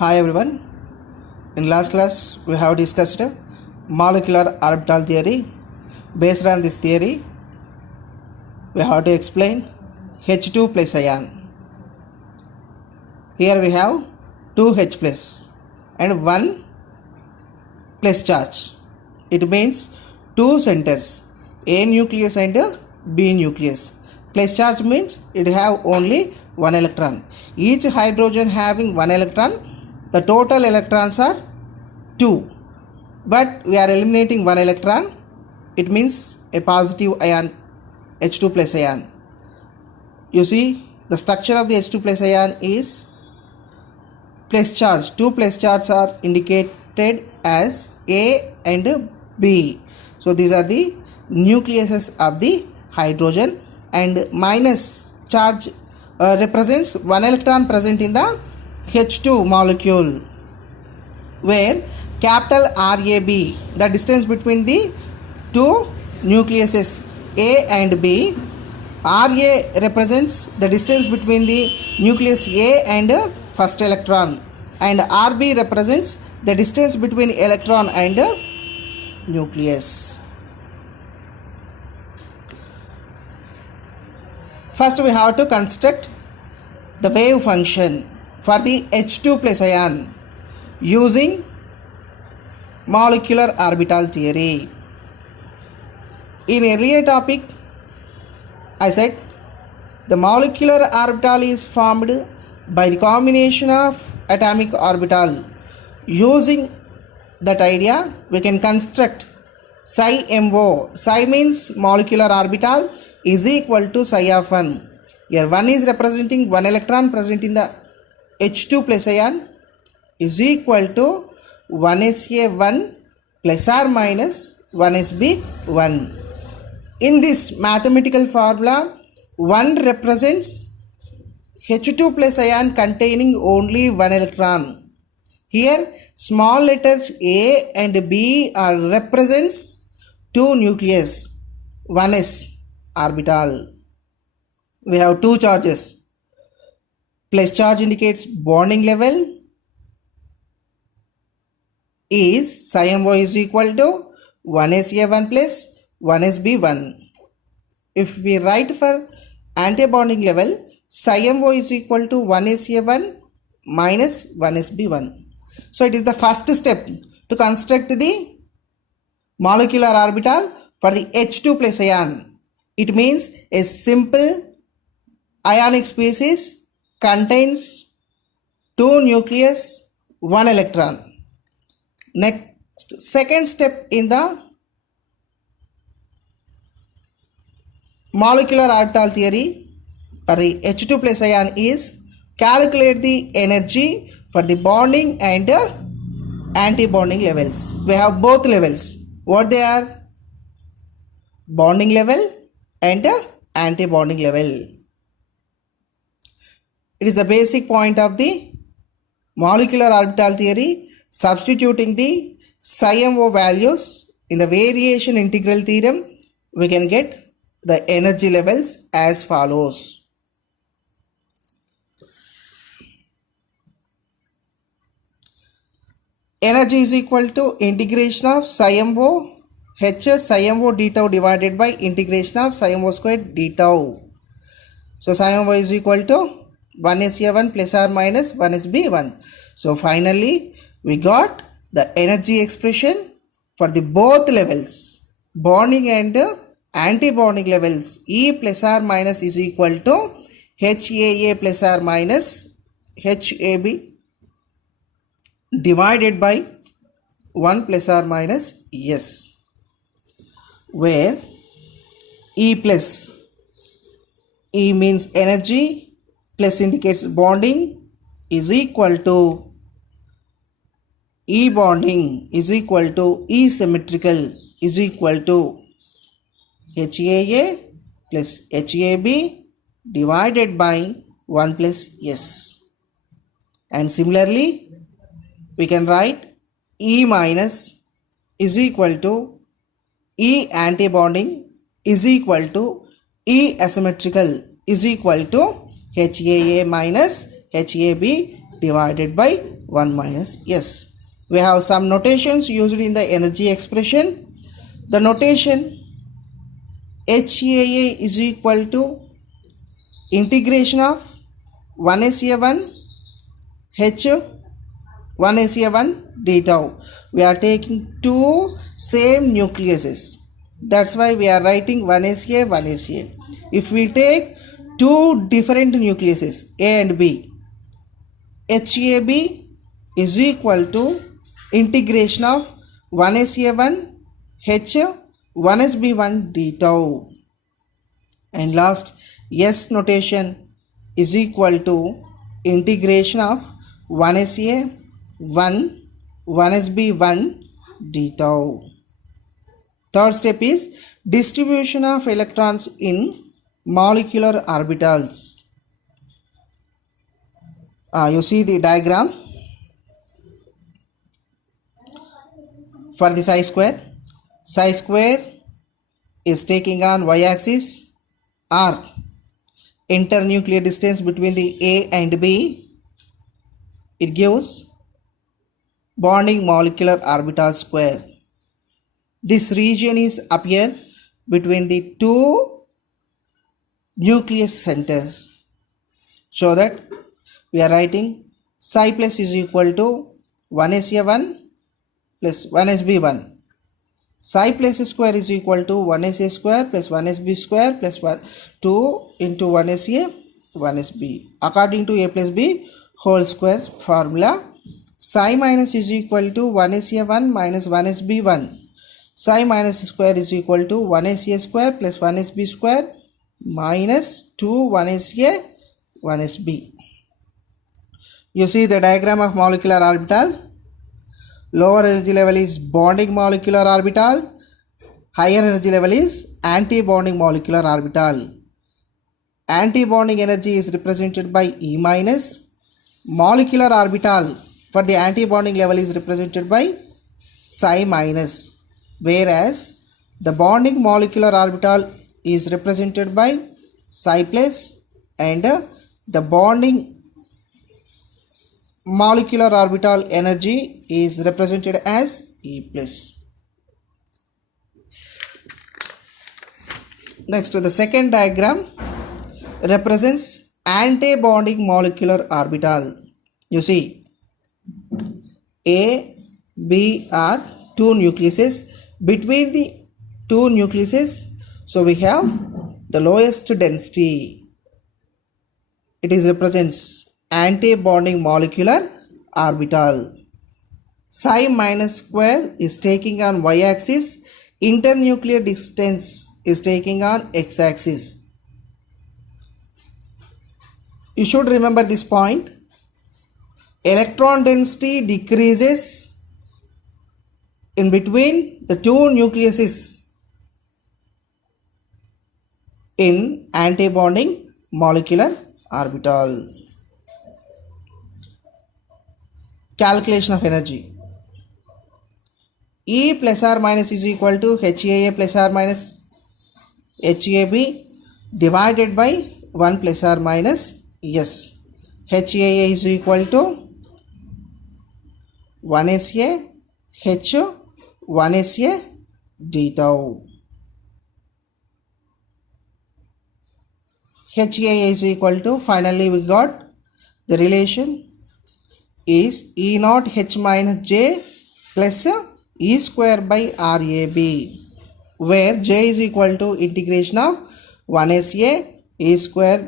Hi everyone. In last class we have discussed molecular orbital theory. Based on this theory we have to explain H2 plus ion. Here we have 2H plus and 1 plus charge. It means two centers, A nucleus and B nucleus. Plus charge means it have only one electron. Each hydrogen having one electron. The total electrons are 2. But we are eliminating one electron. It means a positive ion, H2 plus ion. You see the structure of the H2 plus ion is plus charge. 2 plus charges are indicated as A and B. So these are the nucleuses of the hydrogen, and minus charge represents one electron present in the H2 molecule, where capital RAB, the distance between the two nucleuses A and B. RA represents the distance between the nucleus A and first electron, and RB represents the distance between electron and nucleus. First we have to construct the wave function for the H2 plus ion using molecular orbital theory. In earlier topic I said the molecular orbital is formed by the combination of atomic orbital. Using that idea we can construct psi MO. Psi means molecular orbital is equal to psi of 1. Here 1 is representing one electron present in the H2 plus ion is equal to 1sa1 plus or minus 1sb1. In this mathematical formula, 1 represents H2 plus ion containing only one electron. Here small letters A and B are represents two nucleus, 1s orbital. We have two charges. Plus charge indicates bonding level is psi MO is equal to 1sa1 plus 1sb1. If we write for anti-bonding level, psi MO is equal to 1sa1 minus 1sb1. So it is the first step to construct the molecular orbital for the H2 plus ion. It means a simple ionic species contains two nucleus, one electron. Next, second step in the molecular orbital theory for the H2 plus ion is calculate the energy for the bonding and anti-bonding levels. We have both levels. What they are? Bonding level and anti-bonding level. It is a basic point of the molecular orbital theory. Substituting the psi MO values in the variation integral theorem, we can get the energy levels as follows. Energy is equal to integration of psi MO H psi MO d tau divided by integration of psi MO squared d tau. So psi MO is equal to 1sa1 plus or minus 1sb1. So finally we got the energy expression for the both levels, bonding and anti-bonding levels. E plus or minus is equal to HAA plus or minus HAB divided by 1 plus or minus S, where E plus, E means energy, plus indicates bonding, is equal to E bonding is equal to E symmetrical is equal to HAA plus HAB divided by 1 plus S. And similarly we can write E minus is equal to E anti-bonding is equal to E asymmetrical is equal to HAA minus HAB divided by 1 minus S. We have some notations used in the energy expression. The notation HAA is equal to integration of 1SA1 H 1SA1 d tau. We are taking two same nucleuses. That's why we are writing 1SA 1SA. If we take two different nucleuses A and B, HAB is equal to integration of 1SA1 H 1SB1 d tau. And last, S notation is equal to integration of 1SA 1 1SB1 d tau. Third step is distribution of electrons in molecular orbitals. You see the diagram for the psi square. Psi square is taking on y-axis r, internuclear distance between the A and B. It gives bonding molecular orbital square. This region is appear between the two nucleus centers, so that we are writing psi plus is equal to 1SA1 plus 1SB1. Psi plus square is equal to 1SA square plus 1SB square plus 2 into 1SA 1SB according to A plus B whole square formula. Psi minus is equal to 1SA1 minus 1SB1. Psi minus square is equal to 1SA square plus 1SB square minus 2 1SA 1SB. You see the diagram of molecular orbital. Lower energy level is bonding molecular orbital. Higher energy level is anti-bonding molecular orbital. Anti-bonding energy is represented by E minus. Molecular orbital for the anti-bonding level is represented by psi minus, whereas the bonding molecular orbital is represented by psi plus, and the bonding molecular orbital energy is represented as E plus. Next, the second diagram represents anti-bonding molecular orbital. You see, A, B are two nucleuses. Between the two nucleuses, so we have the lowest density. It is represents anti-bonding molecular orbital. Psi minus square is taking on y-axis. Internuclear distance is taking on x-axis. You should remember this point. Electron density decreases in between the two nucleuses in anti-bonding molecular orbital. Calculation of energy. E plus or minus is equal to HAA plus or minus HAB divided by 1 plus or minus S. HAA is equal to 1SA H 1SA d tau. HAA is equal to, finally we got the relation is E naught H minus J plus E square by RAB, where J is equal to integration of 1SA E square